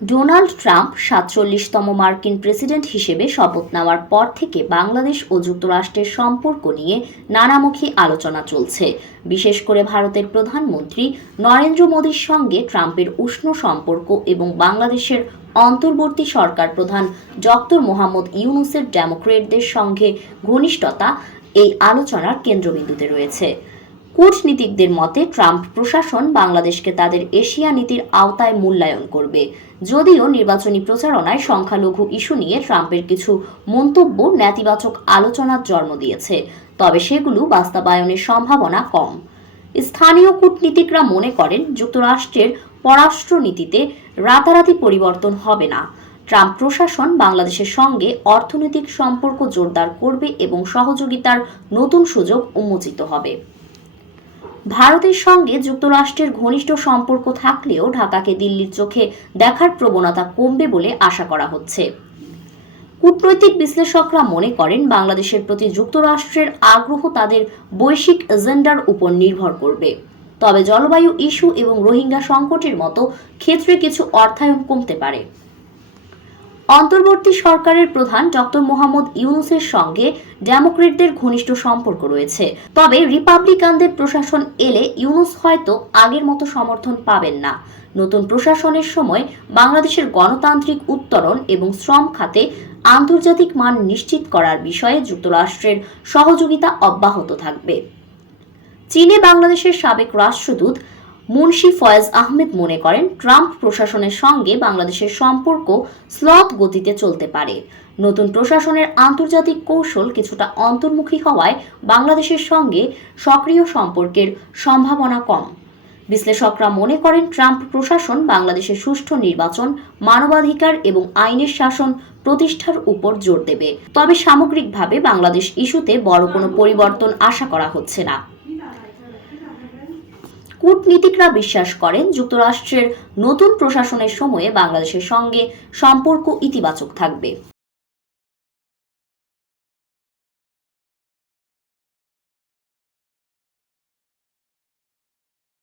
Donald Trump ৪৭তম মার্কিন president হিসেবে শপথ নেওয়ার পর থেকে বাংলাদেশ ও যুক্তরাষ্ট্রের সম্পর্ক নিয়ে নানামুখী আলোচনা চলছে। বিশেষ করে ভারতের প্রধানমন্ত্রী নরেন্দ্র মোদীর সঙ্গে ট্রাম্পের উষ্ণ সম্পর্ক এবং বাংলাদেশের অন্তর্বর্তী সরকার প্রধান ডক্টর মোহাম্মদ ইউনূসের ডেমোক্র্যাটদের সঙ্গে ঘনিষ্ঠতা এই আলোচনার কেন্দ্রবিন্দুতে রয়েছে। কূটনীতিকদের মতে ট্রাম্প প্রশাসন বাংলাদেশকে তাদের এশিয়া নীতির আওতায় মূল্যায়ন করবে। যদিও নির্বাচনী প্রচারণায় সংখ্যালঘু ইস্যু নিয়ে ট্রাম্পের কিছু মন্তব্য নেতিবাচক আলোচনার জন্ম দিয়েছে, তবে সেগুলো বাস্তবায়নের সম্ভাবনা কম। স্থানীয় কূটনীতিকরা মনে করেন যুক্তরাষ্ট্রের পররাষ্ট্রনীতিতে রাতারাতি পরিবর্তন হবে না। ট্রাম্প প্রশাসন বাংলাদেশের সঙ্গে অর্থনৈতিক সম্পর্ক জোরদার করবে এবং সহযোগিতার নতুন সুযোগ উন্মোচিত হবে। ভারতের সঙ্গে যুক্তরাষ্ট্রের ঘনিষ্ঠ সম্পর্ক থাকলেও ঢাকাকে দিল্লির চোখে দেখার প্রবণতা কমবে বলে আশা করা হচ্ছে। কূটনৈতিক বিশ্লেষকরা মনে করেন বাংলাদেশের প্রতি যুক্তরাষ্ট্রের আগ্রহ তাদের বৈশ্বিক এজেন্ডার উপর নির্ভর করবে, তবে জলবায়ু ইস্যু এবং রোহিঙ্গা সংকটের মতো ক্ষেত্রে কিছু অর্থায়ন কমতে পারে। অন্তর্বর্তী সরকারের প্রধান ডক্টর মোহাম্মদ ইউনূসের সঙ্গে ডেমোক্র্যাটদের ঘনিষ্ঠ সম্পর্ক রয়েছে, তবে রিপাবলিকানদের প্রশাসন এলে ইউনূস হয়তো আগের মতো সমর্থন পাবেন না। নতুন প্রশাসনের সময় বাংলাদেশের গণতান্ত্রিক উত্তরণ এবং শ্রম খাতে আন্তর্জাতিক মান নিশ্চিত করার বিষয়ে যুক্তরাষ্ট্রের সহযোগিতা অব্যাহত থাকবে। চীনে বাংলাদেশের সাবেক রাষ্ট্রদূত মুন্সি ফয়েজ আহমেদ মনে করেন ট্রাম্প প্রশাসনের সঙ্গে বাংলাদেশের সম্পর্ক স্লথ গতিতে চলতে পারে। নতুন প্রশাসনের আন্তর্জাতিক কৌশল কিছুটা অন্তর্মুখী হওয়ায় বাংলাদেশের সঙ্গে সক্রিয় সম্পর্কের সম্ভাবনা কম। বিশ্লেষকরা মনে করেন ট্রাম্প প্রশাসন বাংলাদেশের সুষ্ঠু নির্বাচন, মানবাধিকার এবং আইনের শাসন প্রতিষ্ঠার উপর জোর দেবে, তবে সামগ্রিকভাবে বাংলাদেশ ইস্যুতে বড় কোনো পরিবর্তন আশা করা হচ্ছে না। কূটনীতিকরা বিশ্বাস করেন যুক্তরাষ্ট্রের নতুন প্রশাসনের সময়ে বাংলাদেশের সঙ্গে সম্পর্ক ইতিবাচক থাকবে।